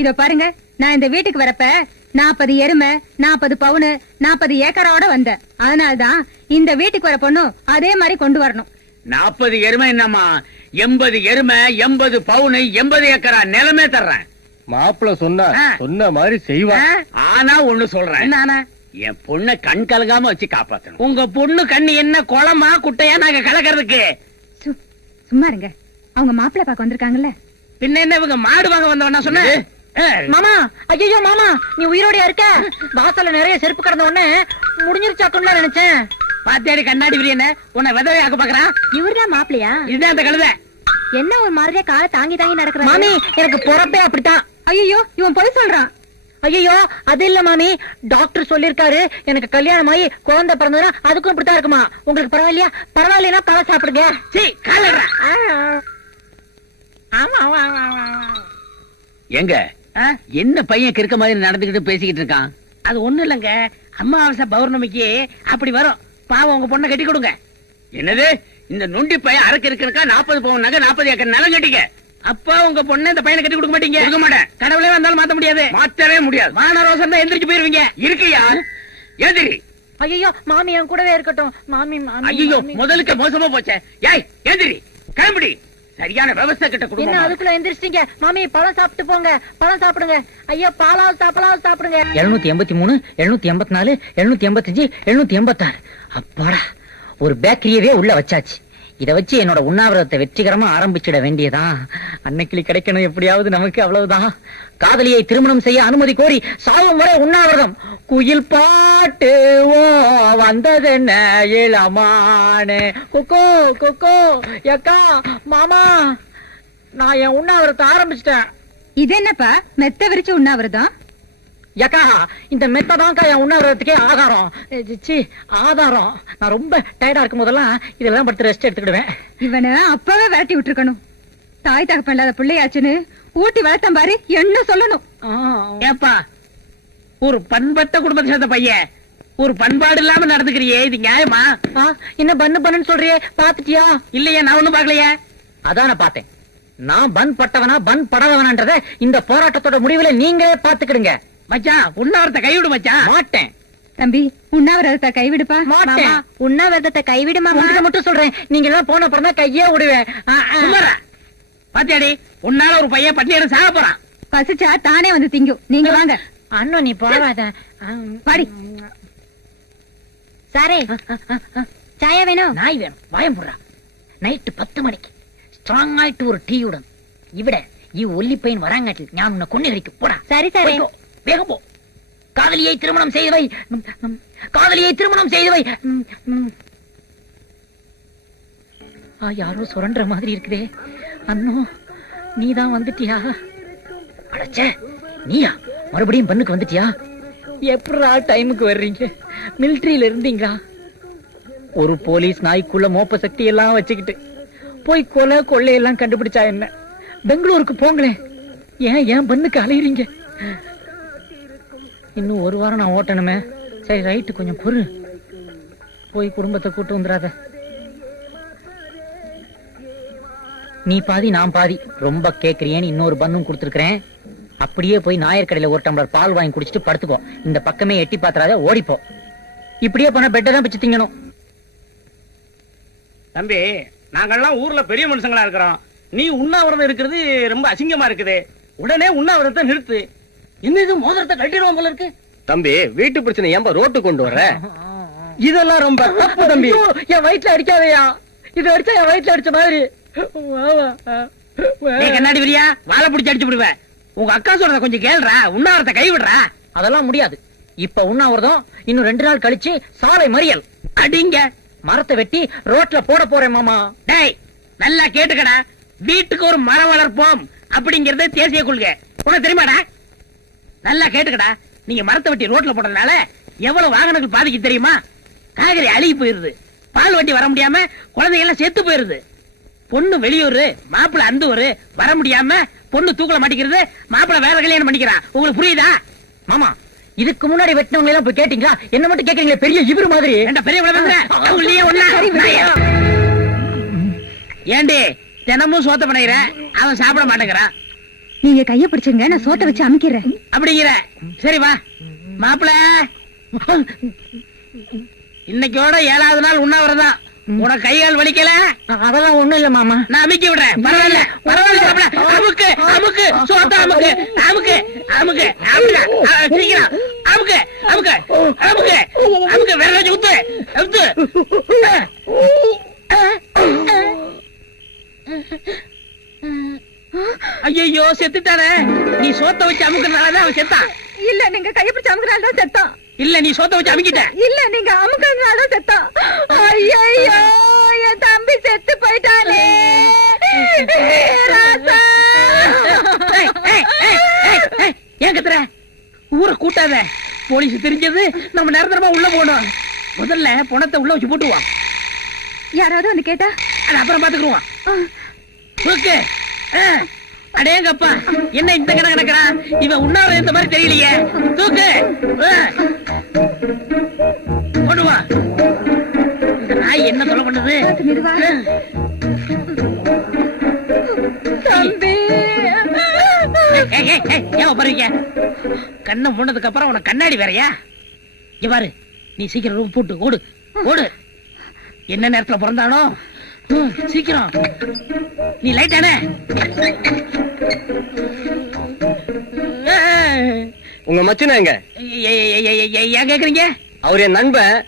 இதோ பாருங்க, நான் இந்த வீட்டுக்கு வரப்ப 40 எருமை, 40 பவுனு, 40 ஏக்கரோட வந்தேன். அதனாலதான் இந்த வீட்டுக்கு வர பொண்ணும் அதே மாதிரி கொண்டு வரணும். 40 எருமை என்னம்மா, 80 எருமை, 80 பவுனு, 80 ஏக்கரா நிலமே தர்றேன். மாப்பிள்ள சொன்ன மாதிரி செய்வா. ஆனா ஒண்ணு சொல்றேன், என் பொண்ணை கண் கலகாம வச்சு காப்பாத்தணும். உங்க பொண்ணு கண்ணு என்ன குளமா குட்டையா நாங்க கலக்கிறதுக்கு? சும்மா இருங்க, அவங்க மாப்பிள்ளை பார்க்க வந்திருக்காங்கல்ல. பின்ன என்ன இவங்க மாடு வாங்க வந்தவனா சொன்ன? மாமா, ஐயோ மாமா, நீ உயிரோட இருக்க? வாசல்ல நிறைய செருப்பு கிடந்த உடனே முடிஞ்சிருச்சாக்குன்னு நினைச்சேன். பாத்தியாடி கண்ணாடி விரியன உன்னை விதவையாக்க பாக்குறான். இவர்தான் மாப்பிள்ளையா? இதுதான் அந்த கழுதை. என்ன ஒரு மாதிரியா காலை தாங்கி தாங்கி நடக்கிறான்? மாமி, எனக்கு பொறப்பே அப்படித்தான். ஐயோ, இவன் போய் சொல்றான். ஐயோ, அது இல்ல மாமி, டாக்டர் சொல்லிருக்காரு எனக்கு கல்யாணம் ஆகி குழந்தை பிறந்ததுன்னா அதுக்கும் இப்படித்தான் இருக்குமா. உங்களுக்கு பரவாயில்லையா? பரவாயில்லைன்னா தலை சாப்பிடுங்க. எங்க என்ன பையன் கிறுக்க மாதிரி நடந்துகிட்டு பேசிக்கிட்டு இருக்கான்? அது ஒண்ணு இல்லங்க, அமாவாசை பௌர்ணமிக்கு அப்படி வரும். பாவம், உங்க பொண்ணை கட்டி கொடுங்க. என்னது, இந்த நொண்டி பையன் அரக்கு இருக்கா? 40 பவுன் நகை, 40 ஏக்கர் நிலம் கட்டிக்க. அப்பா, உங்க பொண்ணு இந்த பையனை கட்டி கொடுக்க மாட்டீங்க? கொடுக்க மாட்டேன். கடவுளே வந்தாலும் மாத்த முடியாது. மாத்தவே முடியாது. வானரோசம் தான் எந்திரிச்சு போயிருவீங்க. இருக்கியா எதிரி? ஐயோ மாமி, என் கூடவே இருக்கட்டும். மாமி, ஐயோ முதலுக்கு மோசமா போச்சே. ஏய் எதிரி, கிளம்பிடி. சரியான விவசாய கிட்ட என்ன கொடுங்க. அதுக்குள்ள எந்திரிச்சிட்டீங்க? மாமி, பழம் சாப்பிட்டு போங்க. பழம் சாப்பிடுங்க. ஐயோ, பாலாவது சாப்பிடுங்க. 783, 784, 785, 786. அப்பாடா, ஒரு பேக்கரியவே உள்ள வச்சாச்சு. இத வச்சு என்னோட உண்ணாவிரதத்தை வெற்றிகரமா ஆரம்பிச்சிட வேண்டியதான். அன்னைக்கிளி கிடைக்கணும் எப்படியாவது நமக்கு, அவ்வளவுதான். காதலியை திருமணம் செய்ய அனுமதி கோரி சாகும் வரை உண்ணாவிரதம். குயில் பாட்டு ஓ வந்ததென்ன இளமானே. கொக்கோ கொக்கோ எக்கா மாமா, நான் என் உண்ணாவிரதத்தை ஆரம்பிச்சிட்டேன். இது என்னப்பா மெத்த விரிச்சு உண்ணாவிரதம்? யக்கா, இந்த மெத்ததான்க்கா என் உண்ணாவிரதத்துக்கே ஆகாரம். ஆதாரம். நான் ரொம்ப டயர்டா இருக்கும் போதெல்லாம் இதெல்லாம் படுத்து ரெஸ்ட் எடுத்துக்கிடுவேன். இவனை அப்பவே விரட்டி விட்டுருக்கணும். தாய் தகப்பன் இல்லாத பிள்ளையாச்சுன்னு ஊட்டி வளர்த்தம் பாரு, என்ன சொல்லணும். ஏப்பா, ஒரு பண்பட்ட குடும்பத்தை சேர்ந்த பையன் ஒரு பண்பாடு இல்லாம நடந்துக்கிறியே, இது நியாயமா? என்ன பண்ணுன்னு சொல்றியே, பாத்துட்டியா? இல்லையே, நான் ஒண்ணும் பாக்கலையே. அதான பார்த்தேன். நான் பன் பட்டவனா பன் படவனான்றத இந்த போராட்டத்தோட முடிவுல நீங்களே பாத்துக்கிடுங்க. மச்சான், உண்ணாவிரத்தை கைவிடு மச்சான். மாட்டேன் தம்பி, உண்ணாவிரதத்தை கைவிடுப்பா. மாட்டேன். உண்ணாவிரதத்தை கைவிடுமா? மட்டும் சொல்றேன், நீங்க எல்லாம் போன அப்புறம் தான் கையே விடுவேன். பாத்தியாடி, உன்னால ஒரு பையன் பட்டியலும் சாக போறான். பசிச்சா தானே வந்து திங்கும். நீங்க வாங்க. அண்ணா, நீ போகாத. பாடி சாரே. சாயா வேணும்? நாய் வேணும். வாயம் போடுறா. நைட்டு 10 மணிக்கு ஸ்ட்ராங் ஆயிட்டு ஒரு டீயுடன் இவிட ஒல்லி பையன் வராங்காட்டில் நான் உன்னை கொண்டு வரைக்கும் போடா. சரி சாரே, வேகம் போ. காதலியை திருமணம் செய்தவை, காதலியை திருமணம் செய்தவை. யாரோ சுரண்ட மாதிரி இருக்குதே. அண்ணோ, நீதான் வந்துட்டியா? அடச்சே, நீயா மறுபடியும் பண்ணுக்கு வந்துட்டியா? எப்படா டைமுக்கு வர்றீங்க? மிலிட்டரியில இருந்தீங்களா? ஒரு போலீஸ் நாய்க்குள்ள மோப்ப சக்தி எல்லாம் வச்சுக்கிட்டு போய் கொலை கொள்ளையெல்லாம் கண்டுபிடிச்சா என்ன? பெங்களூருக்கு போங்களேன். ஏன் பண்ணுக்கு அலையிறீங்க? இன்னும் ஒரு வாரம் நான் ஓட்டணுமே. சரி ரைட்டு, கொஞ்சம் பொறு. போய் குடும்பத்தை கூட்டு வந்துடாத. நீ பாதி நான் பாதி. ரொம்ப கேக்குறியேன்னு இன்னொரு பண்ணும் கொடுத்துருக்கேன். அப்படியே போய் நாயர் கடையில ஒரு டம்ளர் பால் வாங்கி குடிச்சிட்டு படுத்துக்கோ. இந்த பக்கமே எட்டி பாத்துறாத, ஓடிப்போ. இப்படியே போன பெட்டை தான் பிச்சு திங்கணும். தம்பி, நாங்கெல்லாம் ஊர்ல பெரிய மனுஷங்களா இருக்கிறோம். நீ உண்ணாவிரதம் இருக்கிறது ரொம்ப அசிங்கமா இருக்குது. உடனே உண்ணாவிரதத்தை நிறுத்து. இன்னும் இது மோதிரத்தை கட்டிடுவோம் போல இருக்கு. தம்பி, வீட்டு பிரச்சனை ஏன்பா ரோட்டு கொண்டு வர்ற? இதெல்லாம் ரொம்ப தப்பு தம்பி. என் வயிற்றுல அடிக்காதையா. இது அடிச்சா என் வயிற்றுல அடிச்ச மாதிரி. கண்ணாடி விரியா, வாழை பிடிச்சு அடிச்சு விடுவேன். உங்க அக்கா சொல்றத கொஞ்சம் கேள்றா. உண்ணாவிரத்தை கைவிடுறா. அதெல்லாம் முடியாது. இப்ப உண்ணாவிரதம். இன்னும் 2 நாள் கழிச்சு சாலை மறியல். அடிங்க. மரத்தை வெட்டி ரோட்ல போட போறேன் மாமா. டேய், நல்லா கேட்டுக்கடா. வீட்டுக்கு ஒரு மரம் வளர்ப்போம் அப்படிங்கறது தேசிய கொள்கை. உனக்கு தெரியுமாடா? நல்லா கேட்டுக்கடா. நீங்க மரத்தை வெட்டி ரோட்ல போடுறதுனால எவ்வளவு வாகனங்கள் பாதிக்கு தெரியுமா? காய்கறி அழுகி போயிருது. பால் வண்டி வர முடியாம குழந்தைங்க எல்லாம் செத்து போயிருது. பொண்ணு வெளியூர், மாப்பிள்ள அந்த ஊரு, வர முடியாம பொண்ணு தூக்கல மாட்டிக்கிறது. மாப்பிள்ள வேற கல்யாணம் பண்ணிக்கிறான். உங்களுக்கு புரியுதா? மாமா, இதுக்கு முன்னாடி வெட்டினவங்க எல்லாம் போய் கேட்டீங்களா? என்ன மட்டும் கேக்குறீங்களே பெரிய இவரு மாதிரி. ஏண்டி தினமும் சோத்த பண்ணிக்கிறேன், அவன் சாப்பிட மாட்டேங்கிறான். நீங்க கைய பிடிச்சுங்க, நான் சோத்த வச்சு அமுக்கிறேன். அப்படிங்கிற சரி வா மாப்பிள. இன்னைக்கோட 7வது நாள் உண்ணாவிரதம். உனக்கு கையால் வலிக்கல? அதெல்லாம் ஒண்ணும் இல்ல மாமா. நான் அமுக்கி விடுறேன். பரவாயில்ல பரவாயில்ல மாப்பிள. அமுக்கு அமுக்கு சோத்த அமுக்கு அமுக்கு அமுக்கு அமுக்கு சீக்கிரம் அமுக்கு அமுக்கு அமுக்கு அமுக்கு வேற ஏதாச்சும் ஊத்து ஊத்து. ஐயோ செத்துட்டானே. நீ சோத்த வச்சு அமுக்குறதுனாலதான் அவன் செத்தான். இல்ல, நீங்க கைய பிடிச்சு அமுக்குறதுனால தான் செத்தான். இல்ல நீ சோத்த வச்சு அமுக்கிட்ட. இல்ல, நீங்க அமுக்குறதுனால தான் செத்தான். ஐயோ, என் தம்பி செத்து போயிட்டானே. ராசா. ஏய், ஏய், ஏய், ஏய், ஏய், ஏன் கத்துற? ஊரை கூட்டாத. போலீஸ் தெரிஞ்சது நம்ம நிரந்தரமா உள்ள போகணும். முதல்ல பணத்தை உள்ள வச்சு போட்டுவான். யாராவது வந்து கேட்டா அது அப்புறம் பாத்துக்குருவான். ஓகே. அடேங்கப்பா, என்ன இந்த கணக்கு நடக்கிறான்? இவன் உண்ணாவிரதம் இந்த மாதிரி தெரியலையே. தூக்கு போடுவா. இந்த நாய் என்ன சொல்ல பண்ணுது? மெதுவா. தம்பி. ஏன் பாருங்க, கண்ணை மூண்டதுக்கு அப்புறம் உனக்கு கண்ணாடி வேறையா? இங்க பாரு, நீ சீக்கிரம் ரூம் போட்டு ஓடு ஓடு. என்ன நேரத்துல பிறந்தானோ? சீக்கிரம் நீ லைட்டானே. உங்க மச்சனா எங்க? ஏன் கேக்குறீங்க? அவர் என் நண்பன்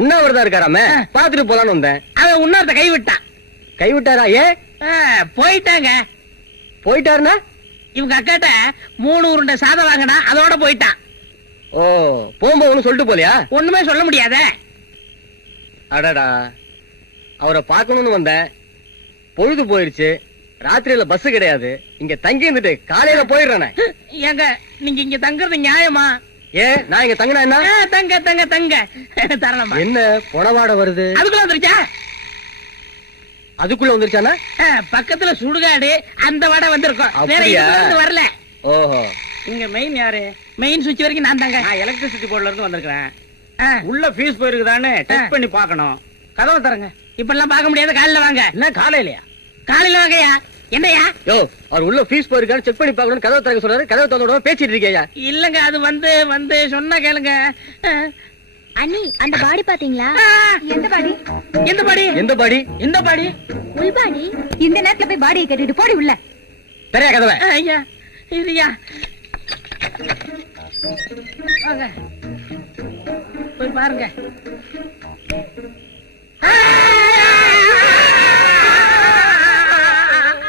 உண்ணாவிரதம் இருக்காராம, பாத்துட்டு போலான்னு வந்தேன். அவன் உண்ணாவிரத கைவிட்டான். கைவிட்டாரா? போயிட்டாங்க. போயிட்டாருன்னா? இவங்க அக்காட்ட 3 உருண்டை சாதம் வாங்கினா அதோட போயிட்டான். ஓ, போகும்போது ஒண்ணும் சொல்லிட்டு போலியா? ஒண்ணுமே சொல்ல முடியாத. அடடா, அவரை பார்க்கணும்னு வந்தேன். பொழுது போயிருச்சு, ராத்திரியில பஸ் கிடையாது. இங்க தங்கி இருந்துட்டு காலையில போயிடுறேன். ஏங்க நீங்க இங்க தங்குறது நியாயமா? ஏன் நான் இங்க தங்கினா என்ன? தங்க தங்க தங்க தரலாமா? என்ன பொணவாட வருது? அதுக்குள்ள வந்துருச்சா? அதுக்குள்ள வந்துருச்சானா? பக்கத்துல சுடுகாடு, அந்த வடை வந்திருக்கும். வேற அப்படியா? இதுல இருந்து வரல. ஓஹோ. இங்க மெயின் யாரு? மெயின் சுவிட்ச் வரைக்கும் நான் தாங்க. நான் எலக்ட்ரிசிட்டி போர்ட்ல இருந்து வந்திருக்கேன். ஆ, உள்ள ஃபீஸ் போயிருக்குதான்னு டெஸ்ட் பண்ணி பார்க்கணும். கதவை தரங்க. இப்ப எல்லாம் பார்க்க முடியாது. காலையில வாங்க. என்ன காலையிலயா? காலையில வாங்கயா. என்னையா? யோ, அவர் உள்ள ஃபீஸ் போயிருக்கான்னு செக் பண்ணி பார்க்கணும். கதவை திறக்க சொல்றாரு. கதவை திறந்த பேசிட்டு இருக்கேயா? இல்லங்க, அது வந்து சொன்னா கேளுங்க. அண்ணி, அந்த பாடி பாத்தீங்களா? எந்த பாடி? எந்த பாடி? எந்த பாடி? எந்த பாடி? உள் பாடி. இந்த நேரத்துல போய் பாடியை கட்டிட்டு போடி உள்ள. தெரியா கதவை? ஐயா இதுயா வாங்க போய் பாருங்க.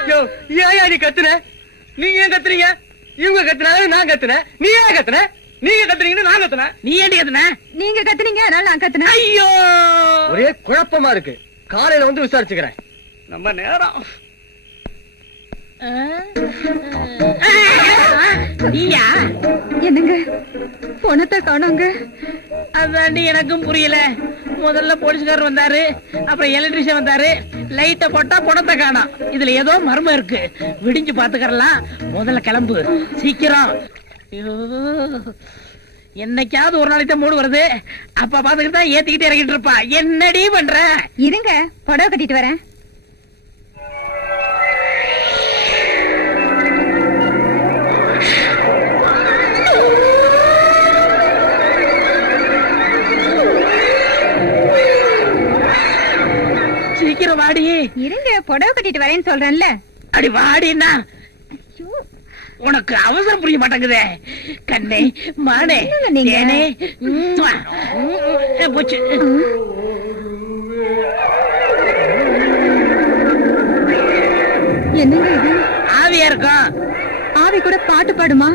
யோ, ஏன் நீ கத்துன? நீங்க ஏன் கத்துறீங்க? இவங்க கத்துனாலும் நான் கத்துனேன். நீ ஏன் கத்துன? நீங்க கத்துறீங்கன்னு நான் கத்துனேன். நீ ஏண்டி கத்துன? நீங்க கத்துனீங்க, அதனால நான் கத்துனேன். ஐயோ, ஒரே குழப்பமா இருக்கு. காலையில வந்து விசாரிச்சுக்கிறேன். நம்ம நேரம். நீயா? என்னங்க பொணத்தை காணோங்க. அதாண்டி எனக்கும் புரியல. முதல்ல போலீஸ்காரர் வந்தாரு, அப்புறம் எலக்ட்ரிஷியன் வந்தாரு. லைட்ட போட்டா பணத்தை காணோம். இதுல ஏதோ மர்மம் இருக்கு. விடிஞ்சு பாத்துக்கலாம். முதல்ல கிளம்பு சீக்கிரம். ஐயோ, என்னைக்காவது ஒரு நாளைக்கு தான் மூடு வருது. அப்ப பாத்துக்கிட்டு தான் ஏத்திக்கிட்டு இறங்கிட்டு இருப்பா. என்னடி பண்ற? இருங்க, புடவை கட்டிட்டு வரேன். சீக்கிரம் வாடி. இருங்க, புடவை கட்டிட்டு வரேன்னு சொல்றேன்ல. அடி வாடினா. உனக்கு அவசரம் புரிய மாட்டேங்குதே. கண்ணே மானே என்னங்க நீங்க? தேனே, ம்ம். போச்சு. என்னங்க இது? ஆவியா இருக்கும். ஆவி கூட பாட்டு பாடுமா?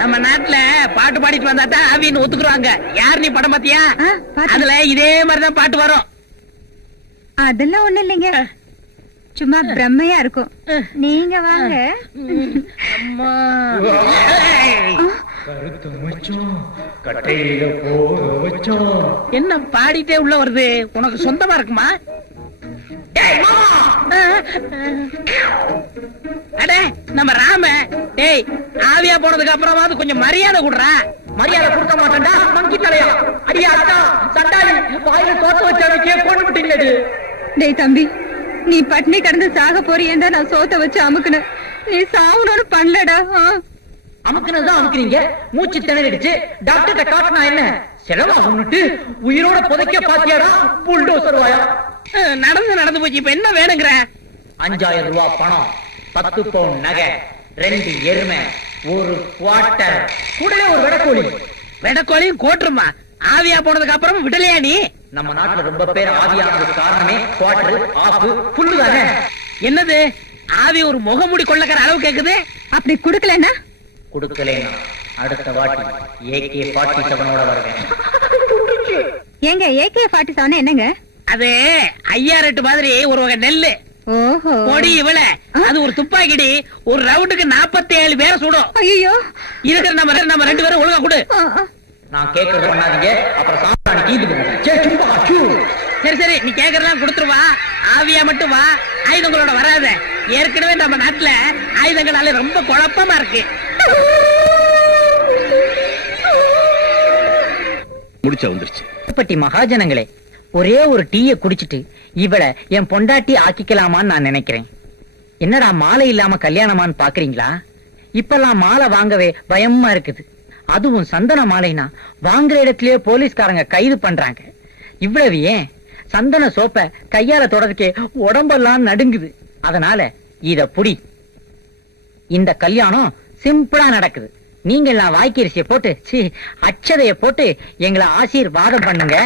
நம்ம நாட்டுல பாட்டு பாடிட்டு வந்தா தான் ஆவின்னு ஒத்துக்குறாங்க. யார் நீ படம் பாத்தியா? பாத்தேன். அதுல இதே மாதிரிதான் பாட்டு வரும். அதெல்லாம் ஒண்ணு இல்லைங்க, சும்மா பிரம்மையா இருக்கும். நீங்க வாங்க. அம்மா. என்ன பாடிட்டே உள்ள வருது? உனக்கு சொந்தமா இருக்குமா? ஏய், அடே நம்ம ராம. டேய், ஆவியா போனதுக்கு அப்புறமாவது கொஞ்சம் மரியாதை கொடுறா. மரியாதை கொடுக்க மாட்டேன்டா மங்கி தலையா. அடியா அக்கா, சண்டாளி வாயில தோத்து வச்சவனுக்கே போட்டு விட்டீங்களே. டேய் தம்பி, நீ பட்னி கடந்து சாக போறியேண்டா நான் சோத்த வச்சு அமுக்குனேன். நீ சாவணும்னு பண்ணலடா. அமுக்குனதுதான் அமுக்குறீங்க. மூச்சு திணறிடுச்சு. டாக்டர்கிட்ட காட்டினா என்ன செலவாகும்னுட்டு உயிரோட புதைக்க பாத்தியாடா புல்டோசர் வாயா. நடந்து போச்சு. இப்ப என்ன வேணுங்கிற? 5000 ரூபாய் பணம், 10 பவுன் நகை, 2 எருமை, 1 குவார்ட்டர், கூடவே ஒரு வெடக்கோழி. வெடக்கோழியும் கோட்டுருமா? ஆவியா போனதுக்கு அப்புறம் விடலையா நீ? நம்ம நாட்டுல ரொம்ப பேர் ஆவியானதுக்கு காரணமே குவார்ட்டர், ஆஃப், ஃபுல்லு தானே. என்னது ஆவி ஒரு முகமூடி கொள்ளக்கிற அளவு கேக்குது? அப்படி குடுக்கலன்னா கொடுக்கலைன்னா அடுத்த வாட்டி AK-47 வருவேன். ஏங்க AK-47 என்னங்க? அது 5008 மாதிரி ஒரு வகை நெல்லு. ஓஹோ. பொடி இவள அது ஒரு துப்பாக்கிடி. ஒரு ரவுண்டுக்கு 47 பேரை சுடும். ஐயோ. இருக்கிற நம்ம 2 பேரும் ஒழுங்கா கொடு. நான் கேட்கறது பண்ணாதீங்க, அப்புறம் சாப்பிடான்னு கீந்து போகும். சரி நீ கேக்குறதெல்லாம் கொடுத்துருவா. ஆவியா மட்டும் வா, ஆயுதங்களோட வராத. ஏற்கனவே நம்ம நாட்டுல ஆயுதங்களால ரொம்ப குழப்பமா இருக்கு. முடிச்ச வந்துருச்சு. பட்டி மகாஜனங்களே, ஒரே ஒரு டீயை குடிச்சிட்டு இவளை என் பொண்டாட்டி ஆக்கிக்கலாமான்னு நான் நினைக்கிறேன். என்னடா மாலை இல்லாம கல்யாணமான்னு பாக்குறீங்களா? இப்பெல்லாம் மாலை வாங்கவே பயமா இருக்குது. அதுவும் சந்தன மாலைனா வாங்குற இடத்திலேயே போலீஸ்காரங்க கைது பண்றாங்க. இவ்வளவு ஏன், சந்தன சோப்ப கையால தொடறதுக்கே உடம்பெல்லாம் நடுங்குது. அதனால இத புடி. இந்த கல்யாணம் சிம்பிளா நடக்குது. நீங்க எல்லாம் வாய்க்கரிசியை போட்டு அச்சதைய போட்டு எங்களை ஆசீர்வாதம் பண்ணுங்க.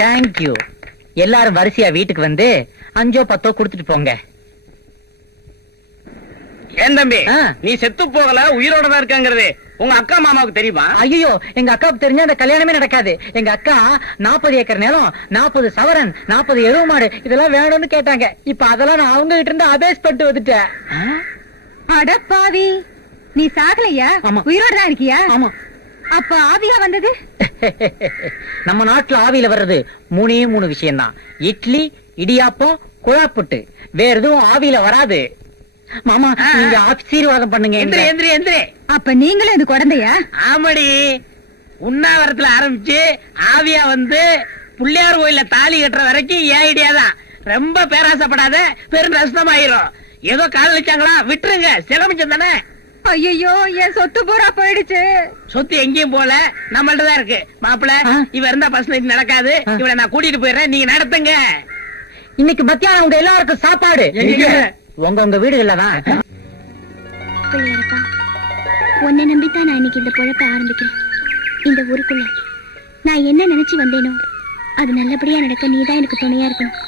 தேங்க்யூ. எல்லாரும் வரிசையா வீட்டுக்கு வந்து 5 or 10 கொடுத்துட்டு போங்க. ஏன் தம்பி, ஆ. நீ செத்து போகல, உயிரோட தான் இருக்காங்கிறது உங்க அக்கா மாமாவுக்கு தெரியுமா? ஐயோ, எங்க அக்காவுக்கு தெரிஞ்சா அந்த கல்யாணமே நடக்காது. எங்க அக்கா 40 ஏக்கர் நிலம், 40 சவரன், 40 எருவு மாடு இதெல்லாம் வேணும்னு கேட்டாங்க. இப்ப அதெல்லாம் நான் அவங்க கிட்ட இருந்து அபேஸ் பண்ணிட்டு வந்துட்டேன். அட பாவி, நீ சாகலையா? ஆமா. உயிரோட தான் இருக்கியா? ஆமா. அப்ப ஆவியா வந்தது? நம்ம நாட்டுல ஆவியில வர்றது 3 விஷயம் தான். இட்லி, இடியாப்பம், குழாப்புட்டு. வேற எதுவும் ஆவியில வராது. மாமா, நீங்க ஆசீர்வாதம் பண்ணுங்க. எந்திரி. அப்ப நீங்களும் இது குழந்தையா? ஆமடி, உண்ணாவிரத்துல ஆரம்பிச்சு ஆவியா வந்து புள்ளியார் கோயில தாலி கட்டுற வரைக்கும் ஏன் ஐடியா தான். ரொம்ப பேராசப்படாத, பெரும் நஷ்டமாயிரும். ஏதோ காதலிச்சாங்களா, விட்டுருங்க. சிலமிச்சம் தானே. ஐயோ, என் சொத்து பூரா போயிடுச்சு. சொத்து எங்கேயும் போல, நம்மள்ட்ட தான் இருக்கு. மாப்பிள, இவ இருந்தா பஸ் நைட் நடக்காது. இவளை நான் கூட்டிட்டு போயிடுறேன், நீங்க நடத்துங்க. இன்னைக்கு மத்தியானம் உங்க எல்லாருக்கும் சாப்பாடு உங்க வீடுகள்ல தான். பிள்ளையாரப்பா, உன்னை நம்பித்தான் நான் இன்னைக்கு இந்த பொழப்ப ஆரம்பிக்கிறேன். இந்த ஊருக்குள்ள நான் என்ன நினைச்சு வந்தேனோ அது நல்லபடியா நடக்க நீதான் எனக்கு துணையா இருக்கணும்.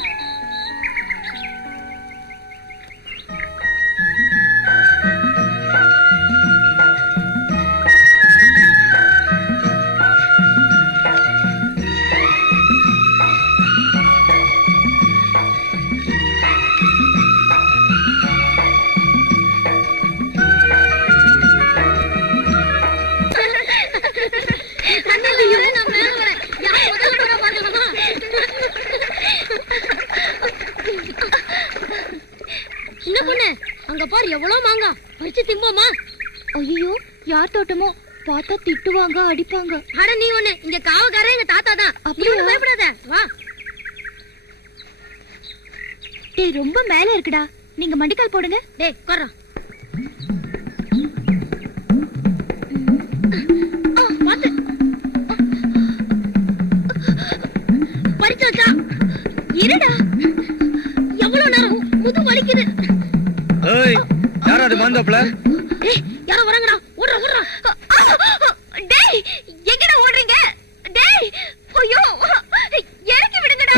என்ன பொண்ணு, அங்க பாரு எவ்வளவு மாங்கா. பறிச்சு திம்போமா? ஐயோ, யார் தோட்டமோ, பார்த்தா திட்டுவாங்க, அடிப்பாங்க. அட நீ ஒண்ணு, இங்க காவக்காரன் எங்க தாத்தா தான். அப்படியா? நீ பயப்படாத, வா. டேய், ரொம்ப மேல இருக்குடா, நீங்க மண்டிக்கால் போடுங்க. டேய் கொர்றா. பாத்து பறிச்சாச்சா? இருடா. எவ்வளவு நேரம், முது வலிக்குது. யாரும் அது மாந்தோப்ல டேய், யாரோ வராங்கடா. ஓடுறா. டேய், எங்கடா ஓடுறீங்க? டேய், ஐயோ, இறக்கி விடுங்கடா.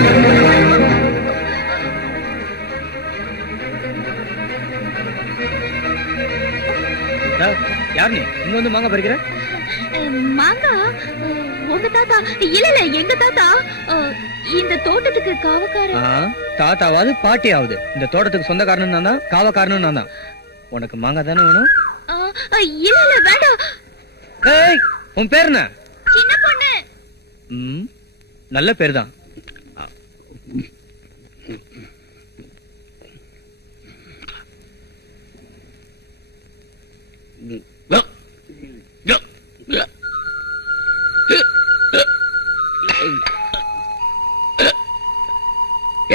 யார் நீ இங்க வந்து மாங்க பறிக்கிற? மாங்கா உங்க தாத்தா? இல்ல எங்க தாத்தா. இந்த தோட்டத்துக்கு காவக்காரன். தாத்தாவாது பாட்டி ஆகுது. இந்த தோட்டத்துக்கு சொந்தக்காரனும் நான் தான், காவக்காரனும் நான் தான். உனக்கு மாங்காய் தானே வேணும்? இல்ல வேண்டாம். ஏய், உன் பேர் என்ன? சின்ன பொண்ணு. நல்ல பேர் தான்.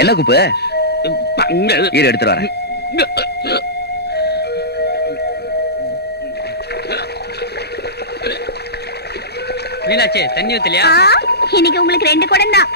என்ன குப்பு? இரு எடுத்துட்டு வரேன். மீனாட்சி தண்ணி ஊத்தலையா? இன்னைக்கு உங்களுக்கு 2 குடம் தான்.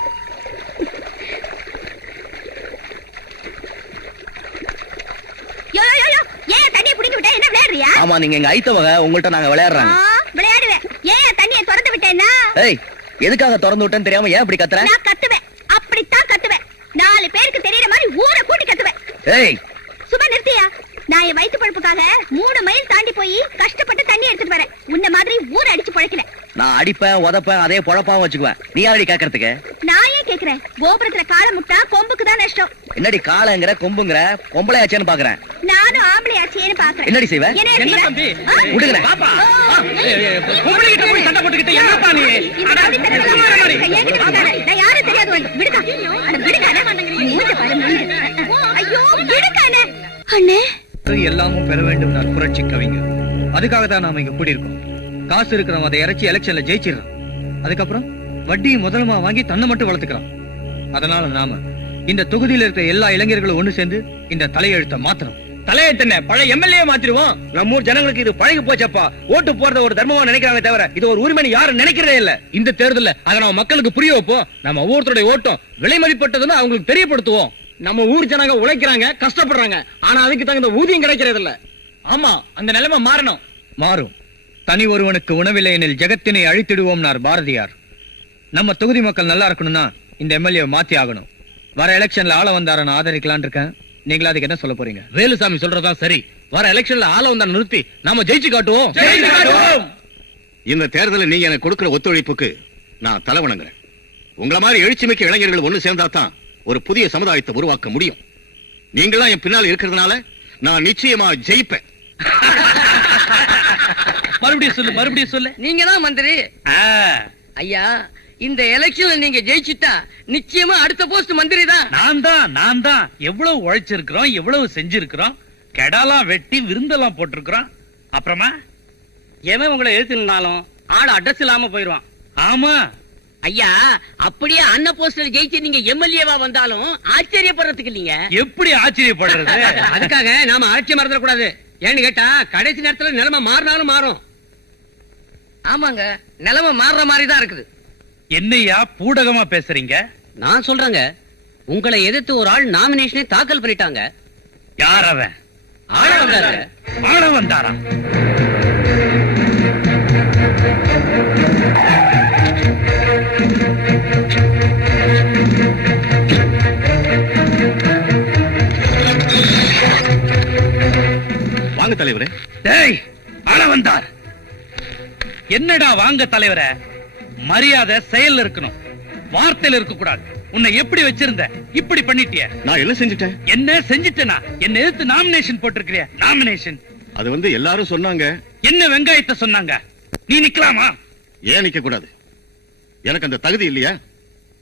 யோ யோ யோ, ஏன் தண்ணியை புடிங்க விட்டா? என்ன விளையாடுறியா? ஆமா, நீங்க எங்க ஐத்தவங்க, உங்கள்ட்ட நாங்க விளையாடுறாங்க. விளையாடுவேன். ஏன் தண்ணியை திறந்து விட்டேன்னா? ஏய், எதுக்காக திறந்து விட்டேன்னு தெரியாம ஏன் இப்படி கத்துற? நான் கத்துவேன், அப்படித்தான் கத்துவேன். 4 பேருக்கு தெரியற மாதிரி ஊரை கூட்டி கத்துவேன். ஏய், சும்மா நிறுத்தியா? நான் என் வயிற்று பழப்புக்காக 3 மைல் தாண்டி போய் கஷ்டப்பட்டு தண்ணி எடுத்துட்டு வரேன். உன்ன மாதிரி ஊரை அடிச்சு பழக்கல. நான் அடிப்பேன், உதப்பேன், அதே பொழப்பாவும் வச்சுக்குவேன். நீ யாரடி கேக்குறதுக்கு? நான் ஏன் கேக்குறேன்? கோபுரத்துல காலை முட்டா கொம்புக்கு தான் நஷ்டம். என்னடி காளைங்கிற கொம்புங்கிற? பொம்பளையாச்சேன்னு பாக்குறேன். நானும் ஆம்பளையாச்சேன்னு பாக்குறேன். என்னடி செய்வ? என்ன தம்பி? விடுங்க. பாப்பா, பொம்பளைகிட்ட போய் சண்டை போட்டுக்கிட்டு என்னப்பா நீ? இந்த கவித்தனத்தெல்லாம் என்கிட்ட சொல்லாத. நான் யாரும் தெரியாது உனக்கு. விடுக்கா. அட விடுக்கானே. மூஞ்ச பாரு மூஞ்ச. ஐயோ விடுக்கானே. அண்ணே எல்லாமும் பெற வேண்டும் நான் புரட்சி கவிஞர். அதுக்காக தான் நாம இங்க கூடியிருக்கோம். காசு இருக்கிறவன் அதை இறைச்சி எலெக்ஷன்ல ஜெயிச்சிடறான். அதுக்கப்புறம் வட்டி முதலமா வாங்கி தன்னை மட்டும் வளர்த்துக்கிறான். அதனால நாம இந்த தொகுதியில இருக்க எல்லா இளைஞர்களும் ஒண்ணு சேர்ந்து இந்த தலையெழுத்தை மாத்தணும். தலையெழுத்தன பழைய எம்எல்ஏ மாத்திருவோம். நம்ம ஊர் ஜனங்களுக்கு இது பழகி போச்சப்பா. ஓட்டு போறத ஒரு தர்மமா நினைக்கிறாங்க தவிர இது ஒரு உரிமைன்னு யாரும் நினைக்கிறதே இல்ல. இந்த தேர்தல்ல அதை நம்ம மக்களுக்கு புரிய வைப்போம். நம்ம ஒவ்வொருத்தருடைய ஓட்டம் விலை மதிப்பட்டதுன்னு அவங்களுக்கு தெரியப்படுத்துவோம். நம்ம ஊர் ஜனங்க உழைக்கிறாங்க, கஷ்டப்படுறாங்க. ஆனா அதுக்கு தகுந்த ஊதியம் கிடைக்கிறது இல்ல. ஆமா, அந்த நிலைமை மாறணும். மாறும். தனி ஒருவனுக்கு உணவில்லை எனில் ஜெகத்தினை அழித்திடுவோம்னார் பாரதியார். நம்ம தொகுதி மக்கள் நல்லா இருக்கணும்னா இந்த எம்எல்ஏ மாத்தி ஆகணும். வர எலெக்ஷன்ல ஆள வந்தார நான் ஆதரிக்கலான் இருக்கேன். நீங்களா அதுக்கு என்ன சொல்ல போறீங்க? வேலுசாமி சொல்றதா சரி. வர எலெக்ஷன்ல ஆள வந்தா நிறுத்தி நாம ஜெயிச்சு காட்டுவோம். இந்த தேர்தலில் நீங்க எனக்கு கொடுக்கிற ஒத்துழைப்புக்கு நான் தலை வணங்குறேன். உங்கள மாதிரி எழுச்சிமிக்க இளைஞர்கள் ஒண்ணு சேர்ந்தா தான் ஒரு புதிய சமுதாயத்தை உருவாக்க முடியும். நீங்களாம் என் பின்னால் இருக்கிறதுனால நான் நிச்சயமா ஜெயிப்பேன். மறுபடியும் சொல்லு. நீங்க தான் மந்திரி. ஐயா, இந்த எலெக்ஷன்ல நீங்க ஜெயிச்சிட்டா நிச்சயமா அடுத்த போஸ்ட் மந்திரி தான். நான் தான் எவ்வளவு உழைச்சிருக்கிறோம், எவ்வளவு செஞ்சிருக்கிறோம். கெடாலாம் வெட்டி விருந்தெல்லாம் போட்டிருக்கிறோம். அப்புறமா எவன் உங்களை எழுத்துனாலும் ஆள் அட்ரஸ் இல்லாம போயிருவான். ஆமா ஐயா, அப்படியே அன்ன போஸ்டர் ஜெயிச்சு நீங்க எம்எல்ஏவா வந்தாலும் ஆச்சரியப்படுறதுக்கு இல்லீங்க. எப்படி ஆச்சரியப்படுறது? அதுக்காக நாம ஆட்சி மறந்துட கூடாது. ஏன்னு கேட்டா கடைசி நேரத்துல நிலைமை மாறினாலும் மாறும். ஆமாங்க, நிலைமை மாறுற மாதிரி தான் இருக்குது. என்னையா பூடகமா பேசுறீங்க? நான் சொல்றேங்க, உங்களை எதிர்த்து ஒரு ஆள் நாமினேஷனை தாக்கல் பண்ணிட்டாங்க. யார் அவன்? ஆள வந்தாரா? வாங்க தலைவரே. டேய், ஆள வந்தார். என்னடா வாங்க தலைவரே? மரியாதை செயல்ல இருக்கணும், வார்த்தையில இருக்க கூடாது. உன்னை எப்படி வச்சிருந்த இப்படி பண்ணிட்டிய? நான் என்ன செஞ்சுட்டேன்? என்ன செஞ்சிட்டனா? என்ன எதிர்த்து நாமினேஷன் போட்டிருக்கிறியா? நாமினேஷன் அது எல்லாரும் சொன்னாங்க. என்ன வெங்காயத்தை சொன்னாங்க? நீ நிக்கலாமா? ஏன் நிக்க கூடாது? எனக்கு அந்த தகுதி இல்லையா?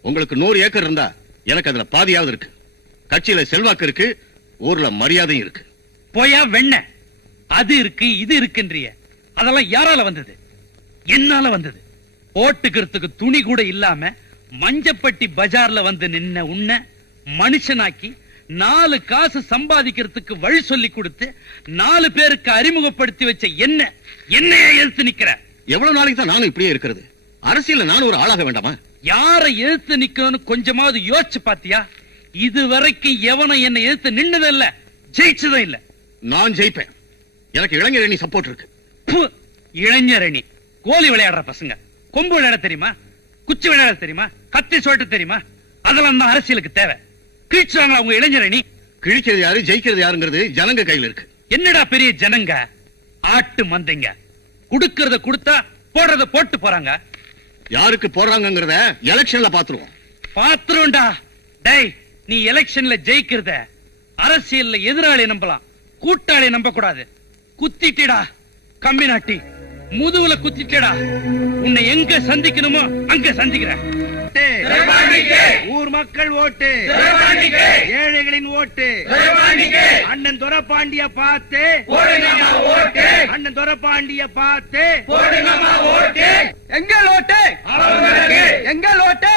உங்களுக்கு 100 ஏக்கர் இருந்தா எனக்கு அதுல பாதியாவது இருக்கு. கட்சியில செல்வாக்கு இருக்கு, ஊர்ல மரியாதையும் இருக்கு. போயா வெண்ண, அது இருக்கு இது இருக்குன்றிய. அதெல்லாம் யாரால வந்தது? என்னால வந்தது. போட்டுக்கிறதுக்கு துணி கூட இல்லாம மஞ்சப்பட்டி பஜார்ல வந்து நின்ன உன்னை மனுஷனாக்கி 4 காசு சம்பாதிக்கிறதுக்கு வழி சொல்லி கொடுத்து 4 பேருக்கு அறிமுகப்படுத்தி வச்ச என்னைய எதிர்த்து நிக்கிற? எவ்வளவு நாளைக்கு தான் நானும் இப்படியே இருக்கிறது? அரசியல்ல நானும் ஒரு ஆளாக வேண்டாமா? யாரை எதிர்த்து நிக்கணும்னு கொஞ்சமாவது யோசிச்சு பாத்தியா? இதுவரைக்கும் எவனும் என்னை எதிர்த்து நின்னதும் இல்ல, ஜெயிச்சதும் இல்ல. நான் ஜெயிப்பேன். எனக்கு இளைஞரணி சப்போர்ட் இருக்கு. இளைஞரணி கோலி விளையாடுற பசங்க. கொம்பு விளையாட தெரியுமா? குச்சி விளையாட தெரியுமா? கத்தி சொல்லிட்டு தெரியுமா? அதெல்லாம் தான் அரசியலுக்கு தேவை. கிழிச்சாங்களா உங்க இளைஞரணி? கிழிக்கிறது யாரு, ஜெயிக்கிறது யாருங்கிறது ஜனங்க கையில இருக்கு. என்னடா பெரிய ஜனங்க? ஆட்டு மந்தைங்க. குடுக்கறத கொடுத்தா போடுறத போட்டு போறாங்க. யாருக்கு போடுறாங்கங்கறத எலெக்ஷன்ல பாத்துருவோம். பாத்துருவோம்டா. டேய், நீ எலெக்ஷன்ல ஜெயிக்கிறத அரசியல்ல எதிராளி நம்பலாம், கூட்டாளி நம்ப கூடாது. குத்திட்டா கம்பி நாட்டி முதுகுல குத்திட்டா. உன்னை எங்க சந்திக்கணுமோ அங்க சந்திக்கிறேன். ஊர் மக்கள் ஓட்டு, ஏழைகளின் ஓட்டு. அண்ணன் துரப்பாண்டிய பார்த்து, அண்ணன் துரப்பாண்டிய பார்த்து எங்கள் ஓட்டு, எங்கள் ஓட்டு,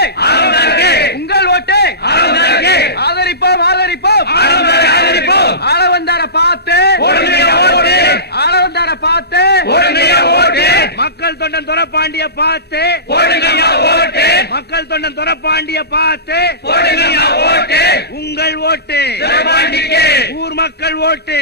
உங்கள் ஓட்டு. ஆதரிப்போம் ஆதரிப்போம் ஆள வந்தார பார்த்து ஆள வந்தார பார்த்து மக்கள் தொண்டன் துரப்பாண்டிய பார்த்து மக்கள் தொண்டன் துரப்பாண்டிய பார்த்து உங்கள் ஓட்டு ஊர் மக்கள் ஓட்டு.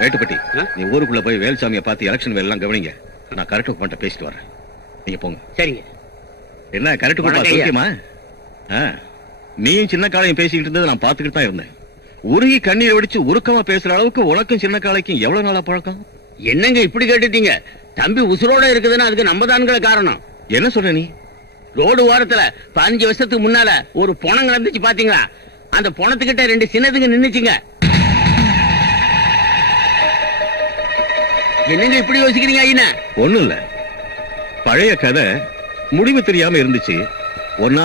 வேட்டுப்பட்டி, நீ ஊருக்குள்ள போய் வேல்சாமியை பார்த்து எலெக்ஷன் வேலை கவனிங்க. நான் கரெக்ட் பண்ணிட்டு பேசிட்டு வரேன். நீங்க போங்க. சரிங்க. என்ன கரெக்ட் பண்ண சௌக்கியமா? நீயும் சின்ன காலையும் பேசிக்கிட்டு இருந்தது நான் பாத்துக்கிட்டு தான் இருந்தேன். உருகி கண்ணீர் வெடிச்சு உருக்கமா பேசுற அளவுக்கு உனக்கும் சின்ன காலைக்கும் எவ்வளவு நாளா பழக்கம்? என்னங்க இப்படி கேட்டுட்டீங்க? தம்பி உசுரோட இருக்குதுன்னா அதுக்கு நம்ம தான்கள காரணம். என்ன சொல்ற நீ? ரோடு ஓரத்துல 15 வருஷத்துக்கு முன்னால ஒரு பொணம் நடந்துச்சு பாத்தீங்களா? அந்த பொணத்துக்கிட்ட 2 சின்னதுங்க நின்னுச்சுங்க. என்னங்க இப்படி யோசிக்கிறீங்க ஐயா? ஒண்ணும் இல்ல, பழைய கதை முடிவு தெரியாம இருந்துச்சு. ஒரு நாள்